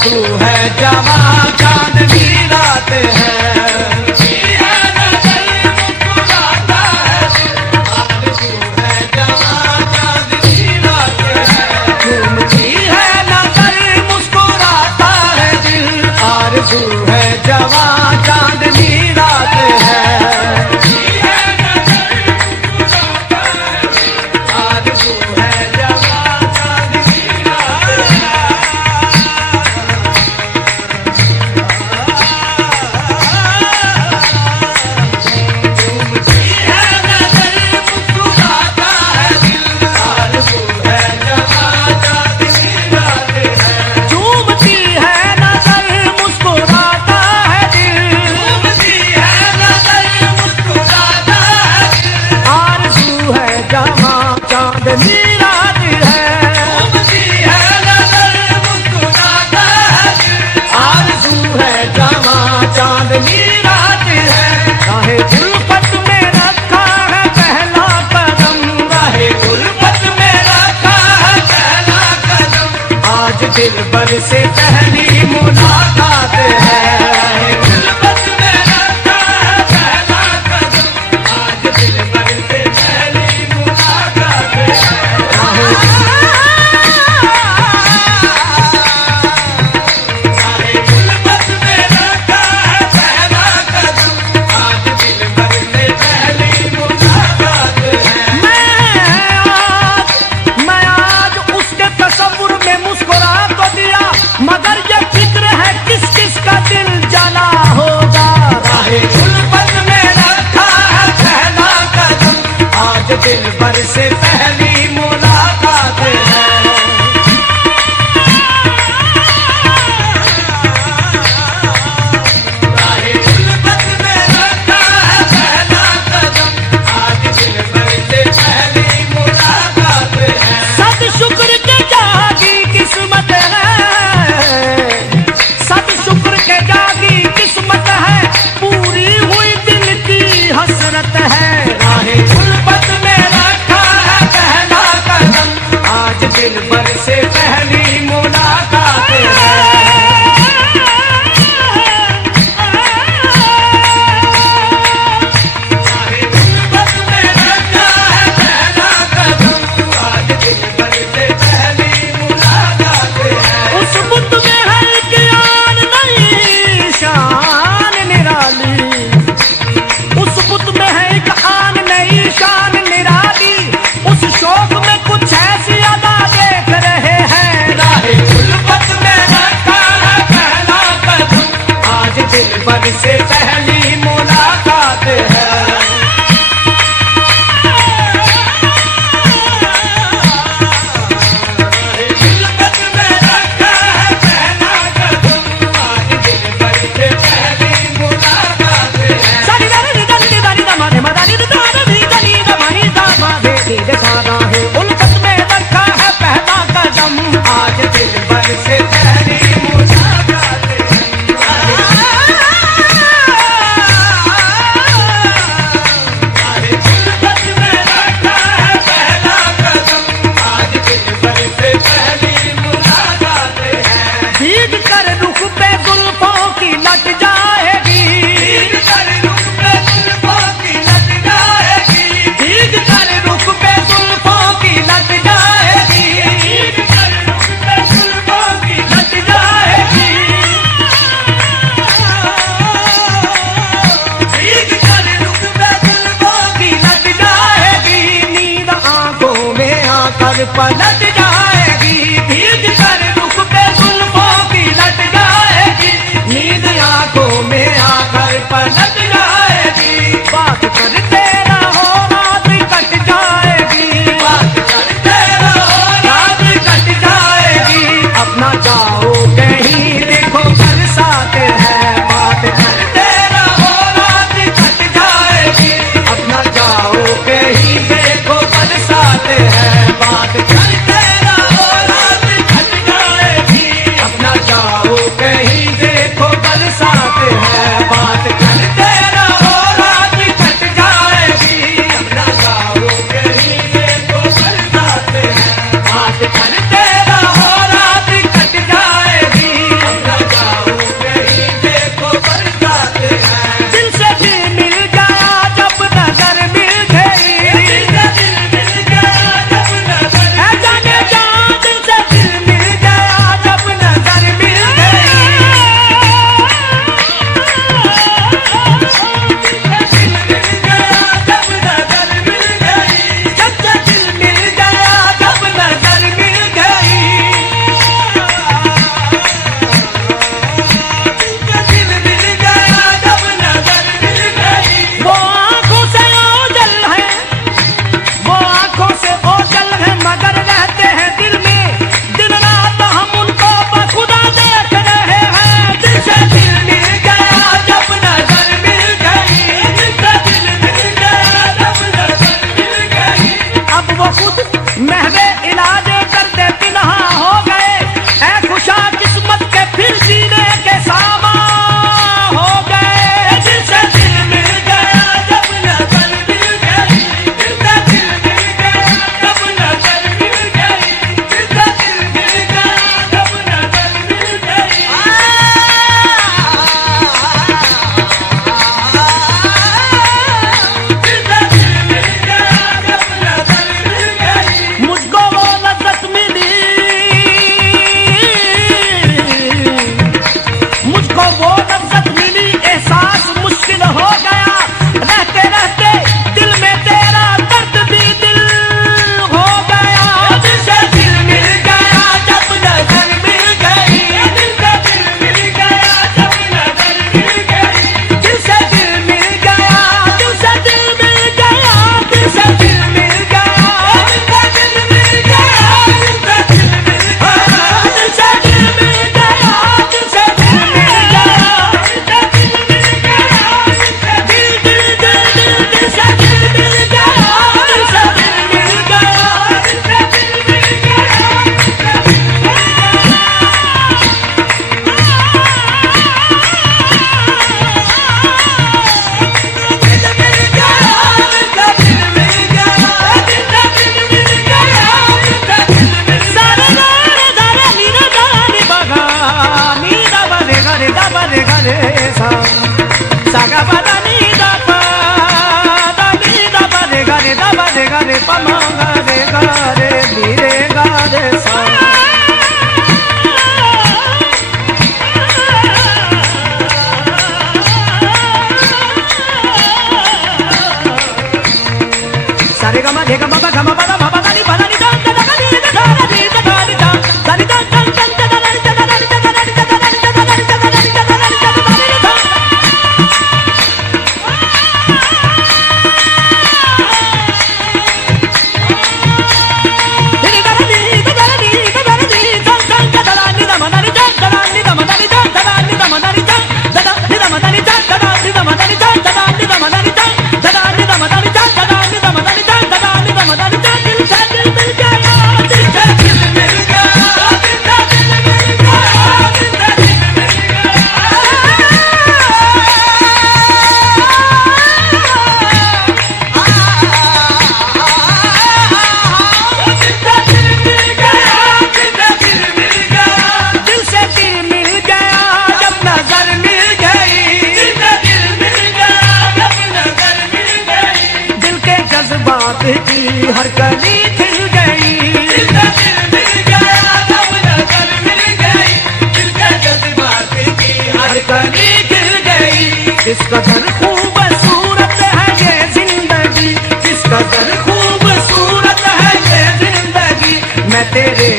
आरज़ू है जवां चांदनी रात है। आरज़ू है जवां चांदनी रात है। आरज़ू है जवां चांदनी रात है। झूमती है नज़र मुस्कुराता है दिल। आरज़ू है जवां चांदनी रात है। झूमती है नज़र मुस्कुराता है दिल। झूमती है नज़र मुस्कुराता है दिल। आरज़ू है जवां चांदनी रात है। झूमती है नज़र मुस्कुराता है दिल। आरज़ू है जवां चांदनी रात है। राहे गुलफत में रखा है पहला कदम। राहे गुलफत में रखा है पहला कदम। आज दिलबर से पहली मुलाकात है। गुलफत में रखा है पहला कदम। आज दिलबर से पहली मुलाकात है। राहे गुलफत में रखा है पहला कदम। आज दिलबर से पहली मुलाकात है। मैं आज उसके तसव्वुर में मुस्कुरा तो दिया, मगर ये फिक्र है किस किस का दिल जला होगा। राहे गुलफत में रखा है पहला कदम। आज दिलबर से पहली मुलाकात है। राहे गुलफत में रखा है पहला कदम। आज दिलबर से पहली मुलाकात है। सद शुक्र के जागी किस्मत है। सद शुक्र के जागी किस्मत है। पूरी हुई दिल की हसरत है। राहे गुलफत में रखा है पहला कदम। आज दिलबर से पहली मुलाकात है। राहे गुलफत में रखा है पहला कदम। आज दिलबर से पहली मुलाकात है। उस बुत में है एक आन नई शान निराली। उस बुत में है एक आन नई शान निराली। उस शौक में कुछ ऐसी अदा देख रहे हैं।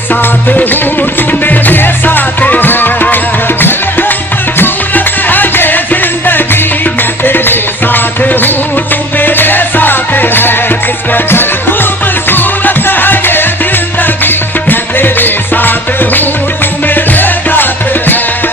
साथ हूँ तू मेरे साथ है। खूबसूरत है ये जिंदगी मैं तेरे साथ हूँ तू मेरे साथ है। किस कदर खूबसूरत है ये जिंदगी मैं तेरे साथ हूँ तू मेरे साथ है।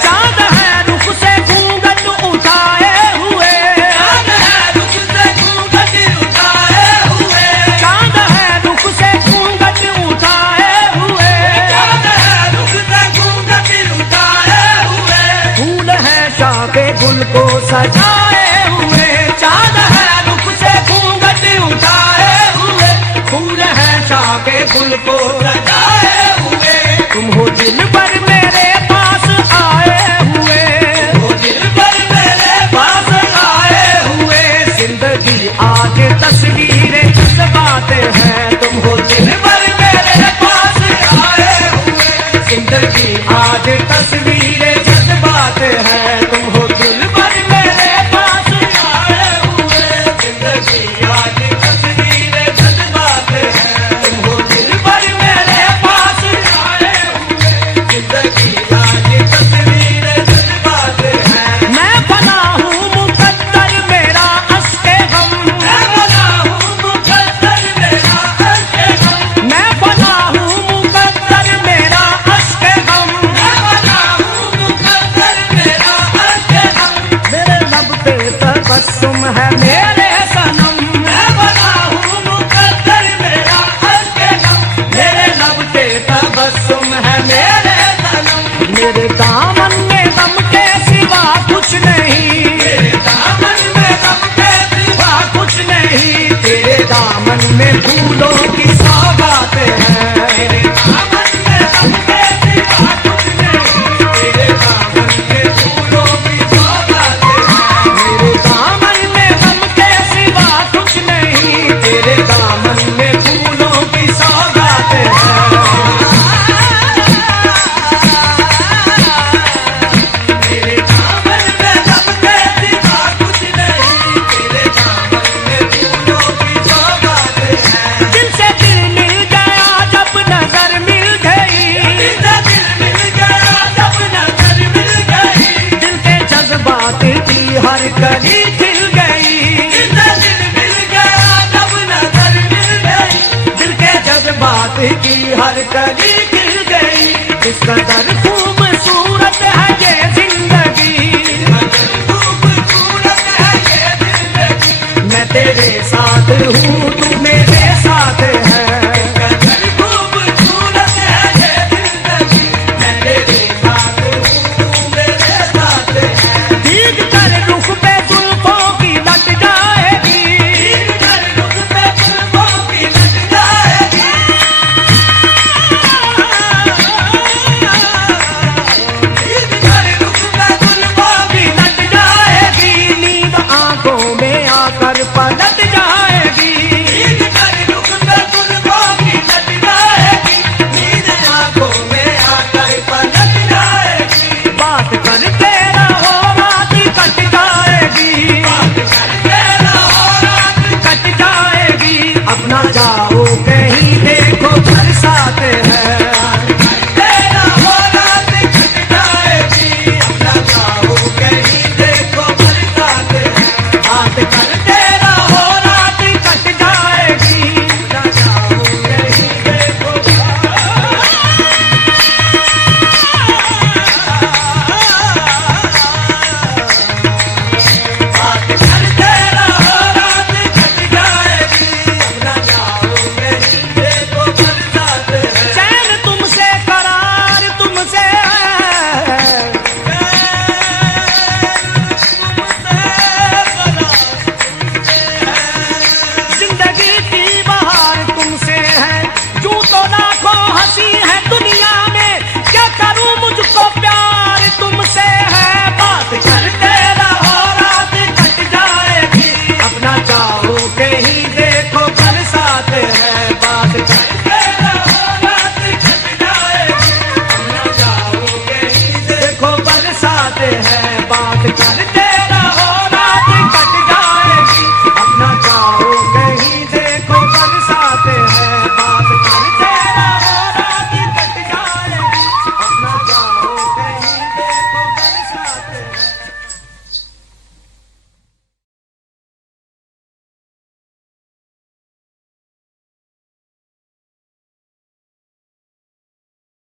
चाँद है रुख से घूंघट उठाए हुए, चाँद है रुख से घूंघट उठाए हुए, चाँद है रुख से घूंघट उठाए हुए, चाँद है रुख से घूंघट उठाए हुए। फूल है शाखे गुल को सजाए हुए, चाँद है रुख से घूंघट उठाए हुए, फूल है शाखे गुल को सजाए हुए। तुम हो दिल पर मेरे पास आए हुए, हो दिल पर मेरे पास आए हुए। जिंदगी आज तस्वीरें जज्बात हैं, तुम हो दिल पर मेरे पास आए हुए। जिंदगी आज तस्वीरें जज्बात हैं, तुम हो दिल पर मेरे पास आए हुए। जिंदगी आज तस्वीरें जज्बात हैं, तुम हो दिल पर मेरे पास आए हुए। जिंदगी आज तस्वीरें जज्बात हैं। मैं बना हूँ मुकद्दर मेरा अस्के गम, मैं बना हूँ मुकद्दर मेरा अस्के गम, मैं बना हूँ मुकद्दर मेरा अस्के गम, मैं बना हूँ मुकद्दर मेरा अस्के गम। मेरे लब पे तबस्सुम है मेरे सनम, मैं बना हूँ मुकद्दर मेरा अस्के गम। मेरे लब पे तबस्सुम है मेरे सनम। मेरे दामन में गम के सिवा कुछ नहीं, मेरे दामन में गम के सिवा कुछ नहीं। तेरे दामन में फूलों की सौगात है, मेरे दामन में गम के सिवा कुछ नहीं। तेरे दामन में फूलों की सौगात है, मेरे दामन में गम के सिवा कुछ नहीं। तेरे दामन में फूलों की सौगात है। तेरे दामन में गम के सिवा कुछ नहीं। तेरे दामन में फूलों की सौगात है। दिल से दिल मिल गया जब नजर मिल गई, दिल से दिल मिल गया जब नजर मिल गई। दिल के जज्बात की हर कली खिल गई, दिल से दिल मिल गया जब नजर मिल गई। दिल के जज्बात की हर कली खिल गई। इस कदर खूबसूरत है ये जिंदगी, खूबसूरत है ये जिंदगी मैं तेरे साथ हूँ तू मेरे साथ है।